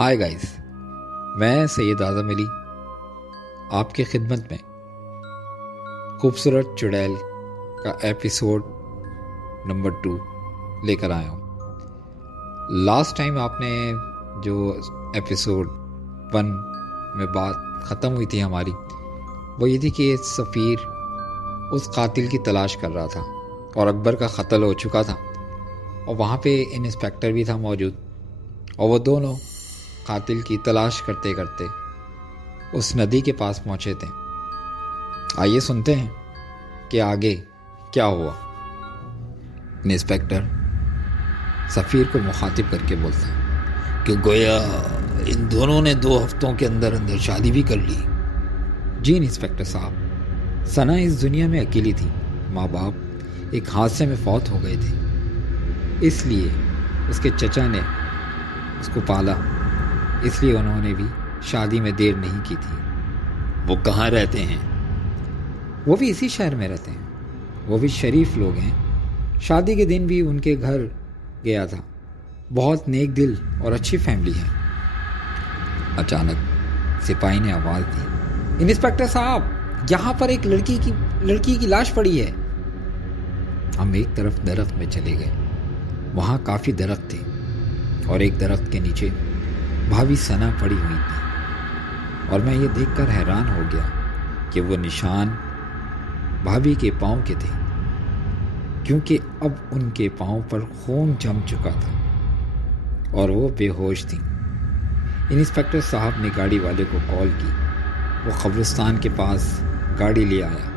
ہائے guys, میں سید اعظم علی آپ کی خدمت میں خوبصورت چڑیل کا ایپیسوڈ نمبر 2 لے کر آیا ہوں۔ لاسٹ ٹائم آپ نے جو ایپیسوڈ 1 میں بات ختم ہوئی تھی ہماری، وہ یہ تھی کہ سفیر اس قاتل کی تلاش کر رہا تھا اور اکبر کا قتل ہو چکا تھا، اور وہاں پہ انسپیکٹر بھی تھا موجود، اور وہ دونوں قاتل کی تلاش کرتے کرتے اس ندی کے پاس پہنچے تھے۔ آئیے سنتے ہیں کہ آگے کیا ہوا۔ انسپیکٹر سفیر کو مخاطب کر کے بولتا کہ گویا ان دونوں نے 2 ہفتوں کے اندر شادی بھی کر لی۔ جی انسپیکٹر صاحب، ثنا اس دنیا میں اکیلی تھی، ماں باپ ایک حادثے میں فوت ہو گئے تھے، اس لیے اس کے چچا نے اس کو پالا، اس لیے انہوں نے بھی شادی میں دیر نہیں کی تھی۔ وہ کہاں رہتے ہیں؟ وہ بھی اسی شہر میں رہتے ہیں، وہ بھی شریف لوگ ہیں، شادی کے دن بھی ان کے گھر گیا تھا، بہت نیک دل اور اچھی فیملی ہے۔ اچانک سپاہی نے آواز دی، انسپیکٹر صاحب، یہاں پر ایک لڑکی کی لاش پڑی ہے۔ ہم ایک طرف درخت میں چلے گئے، وہاں کافی درخت تھے، اور ایک درخت کے نیچے بھابھی ثنا پڑی ہوئی تھی، اور میں یہ دیکھ کر حیران ہو گیا کہ وہ نشان بھابھی کے پاؤں کے تھے، کیونکہ اب ان کے پاؤں پر خون جم چکا تھا اور وہ بے ہوش تھیں۔ انسپیکٹر صاحب نے گاڑی والے کو کال کی، وہ قبرستان کے پاس گاڑی لے آیا،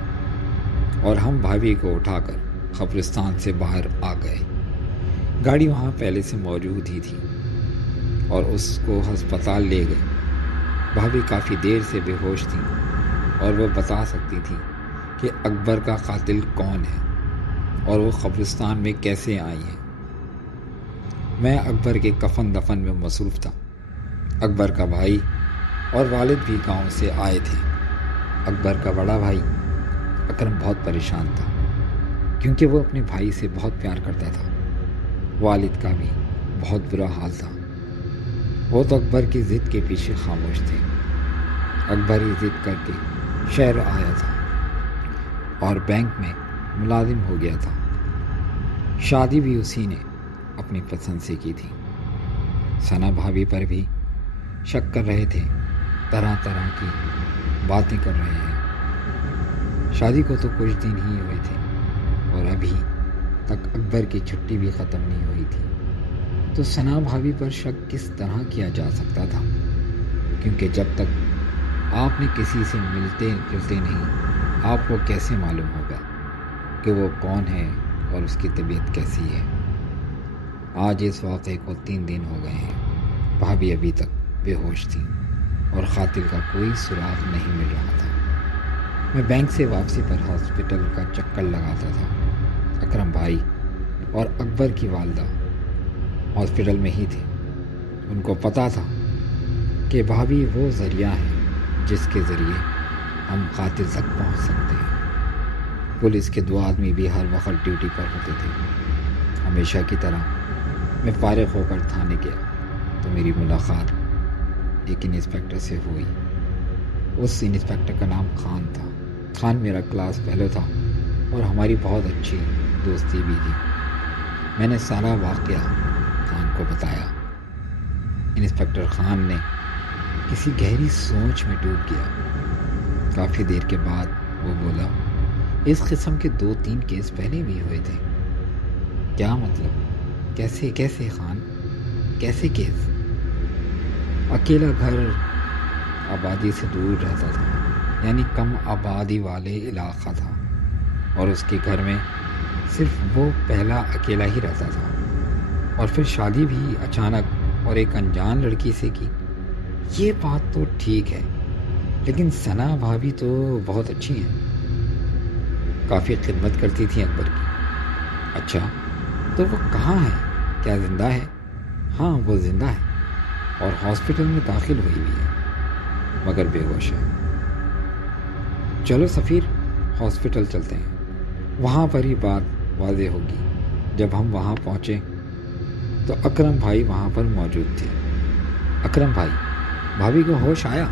اور ہم بھابھی کو اٹھا کر قبرستان سے باہر آ گئے۔ گاڑی وہاں پہلے سے موجود ہی تھی اور اس کو ہسپتال لے گئے۔ بھابھی کافی دیر سے بے ہوش تھیں، اور وہ بتا سکتی تھیں کہ اکبر کا قاتل کون ہے اور وہ قبرستان میں کیسے آئی ہیں۔ میں اکبر کے کفن دفن میں مصروف تھا۔ اکبر کا بھائی اور والد بھی گاؤں سے آئے تھے۔ اکبر کا بڑا بھائی اکرم بہت پریشان تھا، کیونکہ وہ اپنے بھائی سے بہت پیار کرتا تھا۔ والد کا بھی بہت برا حال تھا، وہ تو اکبر کی ضد کے پیچھے خاموش تھے۔ اکبر ہی ضد کر کے شہر آیا تھا اور بینک میں ملازم ہو گیا تھا۔ شادی بھی اسی نے اپنی پسند سے کی تھی۔ ثنا بھابھی پر بھی شک کر رہے تھے، طرح طرح کی باتیں کر رہے ہیں۔ شادی کو تو کچھ دن ہی ہوئے تھے، اور ابھی تک اکبر کی چھٹی بھی ختم نہیں ہوئی تھی، تو ثنا بھابھی پر شک کس طرح کیا جا سکتا تھا؟ کیونکہ جب تک آپ نے کسی سے ملتے جلتے نہیں، آپ کو کیسے معلوم ہوگا کہ وہ کون ہے اور اس کی طبیعت کیسی ہے؟ آج اس واقعے کو 3 دن ہو گئے ہیں۔ بھابھی ابھی تک بے ہوش تھی اور قاتل کا کوئی سراغ نہیں مل رہا تھا۔ میں بینک سے واپسی پر ہاسپٹل کا چکر لگاتا تھا۔ اکرم بھائی اور اکبر کی والدہ ہاسپٹل میں ہی تھے۔ ان کو پتہ تھا کہ بھابھی وہ ذریعہ ہے جس کے ذریعے ہم قاتل تک پہنچ سکتے ہیں۔ پولیس کے 2 آدمی بھی ہر وقت ڈیوٹی پر ہوتے تھے۔ ہمیشہ کی طرح میں فارغ ہو کر تھانے گیا تو میری ملاقات ایک انسپیکٹر سے ہوئی۔ اس انسپیکٹر کا نام خان تھا۔ خان میرا کلاس فیلو تھا اور ہماری بہت اچھی دوستی بھی تھی۔ میں نے سارا واقعہ خان کو بتایا۔ انسپیکٹر خان نے کسی گہری سوچ میں ڈوب گیا۔ کافی دیر کے بعد وہ بولا، اس قسم کے 2-3 کیس پہلے بھی ہوئے تھے۔ کیا مطلب؟ کیسے خان؟ کیسے کیس؟ اکیلا گھر آبادی سے دور رہتا تھا، یعنی کم آبادی والے علاقہ تھا، اور اس کے گھر میں صرف وہ پہلا اکیلا ہی رہتا تھا، اور پھر شادی بھی اچانک اور ایک انجان لڑکی سے کی۔ یہ بات تو ٹھیک ہے، لیکن ثنا بھابھی تو بہت اچھی ہیں، کافی خدمت کرتی تھیں اکبر کی۔ اچھا، تو وہ کہاں ہے؟ کیا زندہ ہے؟ ہاں، وہ زندہ ہے اور ہاسپٹل میں داخل ہوئی ہوئی ہے، مگر بے ہوش ہے۔ چلو سفیر، ہاسپٹل چلتے ہیں، وہاں پر ہی بات واضح ہوگی۔ جب ہم وہاں پہنچے تو اکرم بھائی وہاں پر موجود تھے۔ اکرم بھائی، بھابھی کو ہوش آیا؟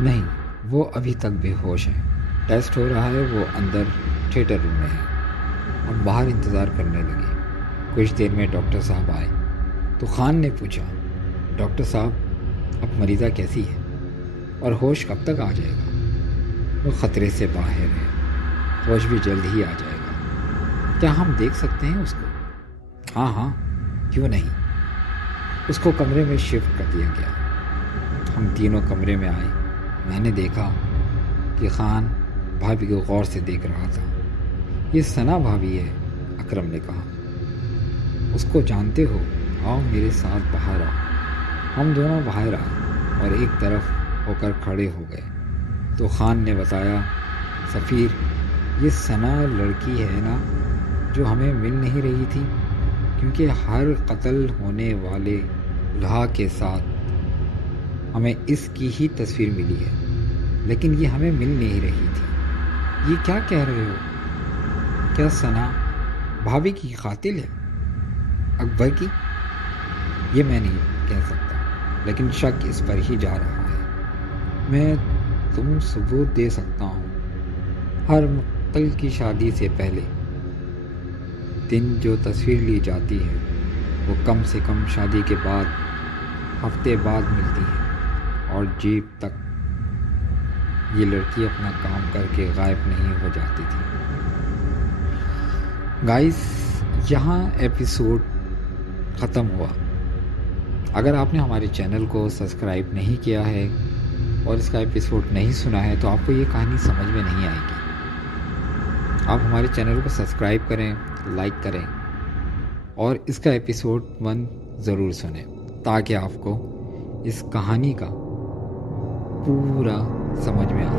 نہیں، وہ ابھی تک بے ہوش ہیں، ٹیسٹ ہو رہا ہے، وہ اندر تھیٹر روم میں ہیں۔ ہم باہر انتظار کرنے لگے۔ کچھ دیر میں ڈاکٹر صاحب آئے تو خان نے پوچھا، ڈاکٹر صاحب اب مریضہ کیسی ہے اور ہوش کب تک آ جائے گا؟ وہ خطرے سے باہر ہے، ہوش بھی جلد ہی آ جائے گا۔ کیا ہم دیکھ سکتے ہیں اس کو؟ ہاں ہاں، کیوں نہیں۔ اس کو کمرے میں شفٹ کر دیا گیا۔ ہم تینوں کمرے میں آئے۔ میں نے دیکھا کہ خان بھابھی کو غور سے دیکھ رہا تھا۔ یہ ثنا بھابھی ہے، اکرم نے کہا۔ اس کو جانتے ہو؟ آؤ میرے ساتھ باہر آؤ۔ ہم دونوں باہر آئے اور ایک طرف ہو کر کھڑے ہو گئے تو خان نے بتایا، سفیر، یہ ثنا لڑکی ہے نا جو ہمیں مل نہیں رہی تھی؟ کیونکہ ہر قتل ہونے والے لوہا کے ساتھ ہمیں اس کی ہی تصویر ملی ہے، لیکن یہ ہمیں مل نہیں رہی تھی۔ یہ کیا کہہ رہے ہو؟ کیا ثنا بھابھی کی قاتل ہے؟ اکبر کی؟ یہ میں نہیں کہہ سکتا، لیکن شک اس پر ہی جا رہا ہے۔ میں تم ثبوت دے سکتا ہوں۔ ہر مقتل کی شادی سے پہلے دن جو تصویر لی جاتی ہے وہ کم سے کم شادی کے بعد ہفتے بعد ملتی ہے، اور جیب تک یہ لڑکی اپنا کام کر کے غائب نہیں ہو جاتی تھی۔ گائز، یہاں ایپیسوڈ ختم ہوا۔ اگر آپ نے ہمارے چینل کو سبسکرائب نہیں کیا ہے اور اس کا ایپیسوڈ نہیں سنا ہے تو آپ کو یہ کہانی سمجھ میں نہیں آئے گی۔ آپ ہمارے چینل کو سبسکرائب کریں، لائک کریں اور اس کا ایپیسوڈ 1 ضرور سنیں تاکہ آپ کو اس کہانی کا پورا سمجھ میں آ